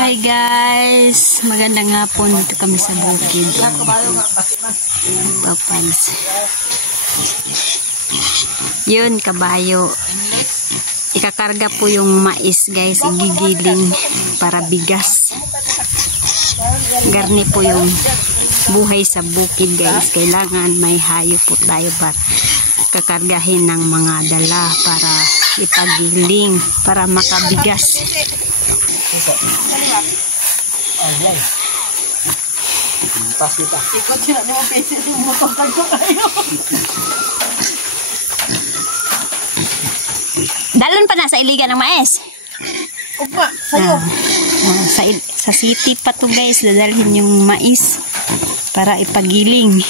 Hi guys, magandang hapon. Dito kami sa bukid. Papalis. Yun, kabayo. Ikakarga po yung mais guys, igigiling para bigas. Garni po yung buhay sa bukid guys. Kailangan may hayop po tayo para kakargahin ng mga dala para ipagiling, para makabigas. Dalon pa na sa iligan ng mais. Upa, sayo. Sa city pa to guys, dadalhin yung mais para ipagiling.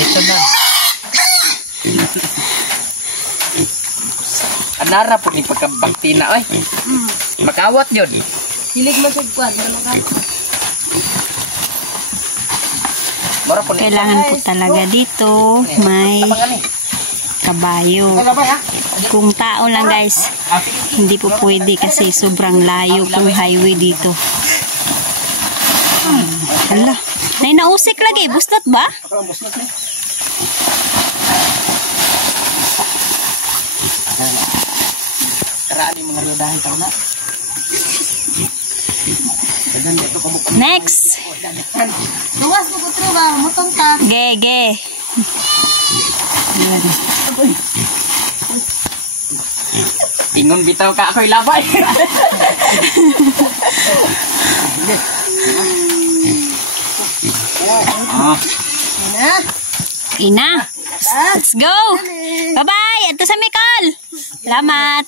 Dito na. Anara po ni pagkabakti na, oy. Makawat yun. Hilig mo sa kwan. Kailangan po talaga dito may kabayo. Kung tao lang guys, hindi po pwede kasi sobrang layo ng highway dito. Hala, nausik lagi. Bustot ba? Karaan yung mga rodahin tao na. Next. Luwas mo kutro ba? Mutong ka. Ge. Ingon bitaw ka ako'y labay. Ina. Let's go. Bye-bye. Ito sa Mikal. Salamat.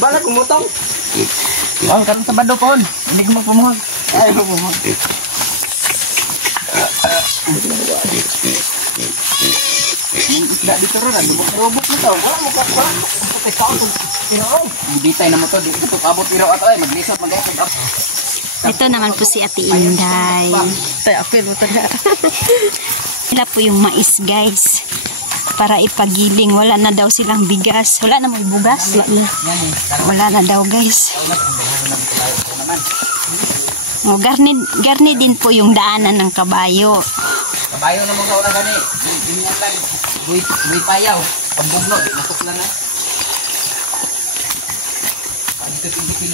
Bala kumutong. Oh, karon sa bado pon. Hindi ko magpumuhag. Ay, magpumuhag. Isda dito ron, lubok-lubok mo to. Wala mo ka. Bitay na mo to, di ito kabot iraw ato ay maglisod magayod. Ito naman po si Ate Inday. Apil mo talaga. Sila po yung mais guys. Para ipagiling. Wala na daw silang bigas. Wala na may bugas. Wala na daw guys. Garni din po yung daanan ng kabayo. Kabayo naman ka una gani. Ganyan lang. Buy payaw. Pambugno. Masok na na.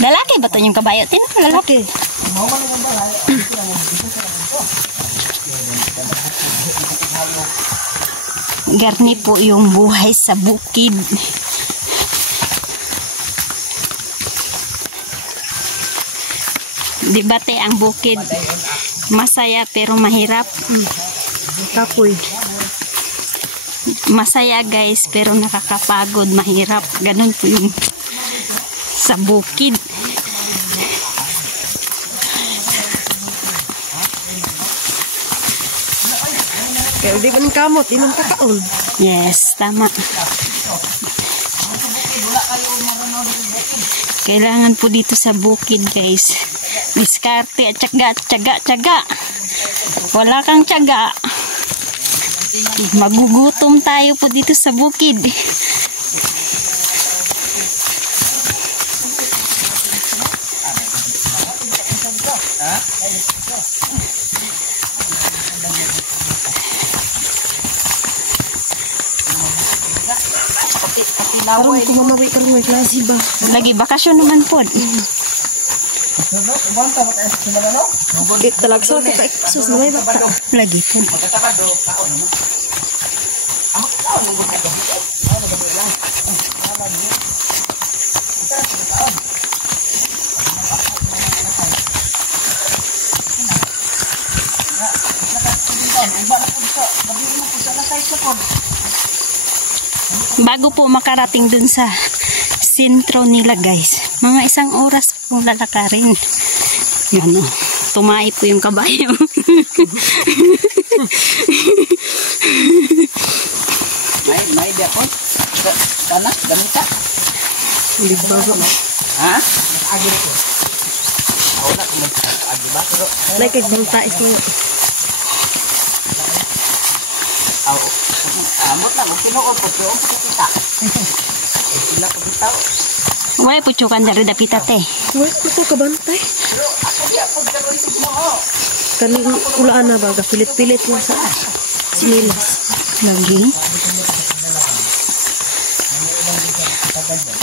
Lalaki ba ito yung kabayo? Tinang lalaki. Garni po yung buhay sa bukid. Dibate ang bukid. Masaya pero mahirap. Kapoy. Masaya guys pero nakakapagod, mahirap. Ganun po yung sa bukid. Kaya di ba ng kamot, inom kakaon. Yes, tama. Kailangan po dito sa bukid guys. Diskarte at tsaga. Wala kang tsaga. Magugutom tayo po dito sa bukid. Parang kumamawi ka rin, klase ba? Lagi bakasyon naman po. Talagsa ko ka iksos na may bata. Lagi po. Bago po makarating dun sa sentro nila guys, mga 1 oras po lalakarin. Yan o, tumai po yung kabayo. May dia po. Kana, gamita. Libago. Ha? Agi ko. Wala ko agi ba pero like balta ito. Amot lang, tinuod po, tinuod po kita. Sila po bitaw. Wala pucukan dari dapita teh. Wala ko kabantay. Kaning ulaan na baga pilit-pilit lang sa sinilas. Lagi.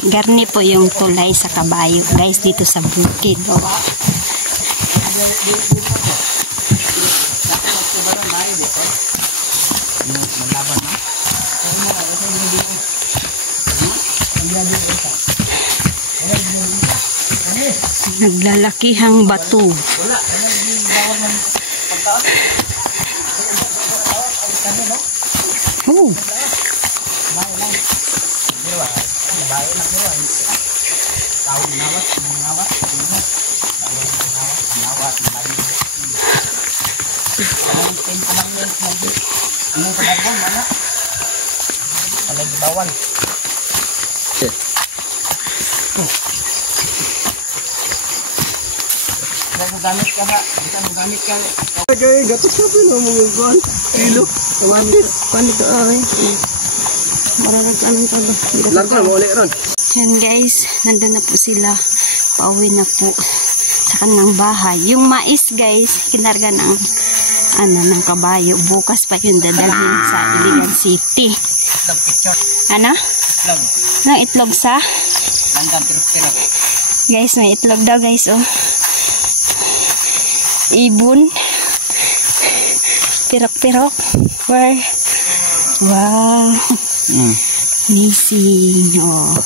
Garni po yung tulay sa kabayo, guys, dito sa bukid. Oh. Naglalakihang bato. Oh. Bawal. Gamit ka ha. Gamit ka. Kaya gatos na pino mga gon. Kilo. Panik ay. Maragag anong ka ba? Lantar mo ulit ron. Yan guys, nandun na po sila. Pauwi na po sa kanang bahay. Yung mais guys, kinarga ng ng kabayo. Bukas pa yun dadalhin sa Iligan City. Ano? Itlog. Nang itlog sa? Langgam pirok-pirok. Guys, may itlog daw guys, oh. Ibon. Pirok-pirok. Wow. Missing. Oh.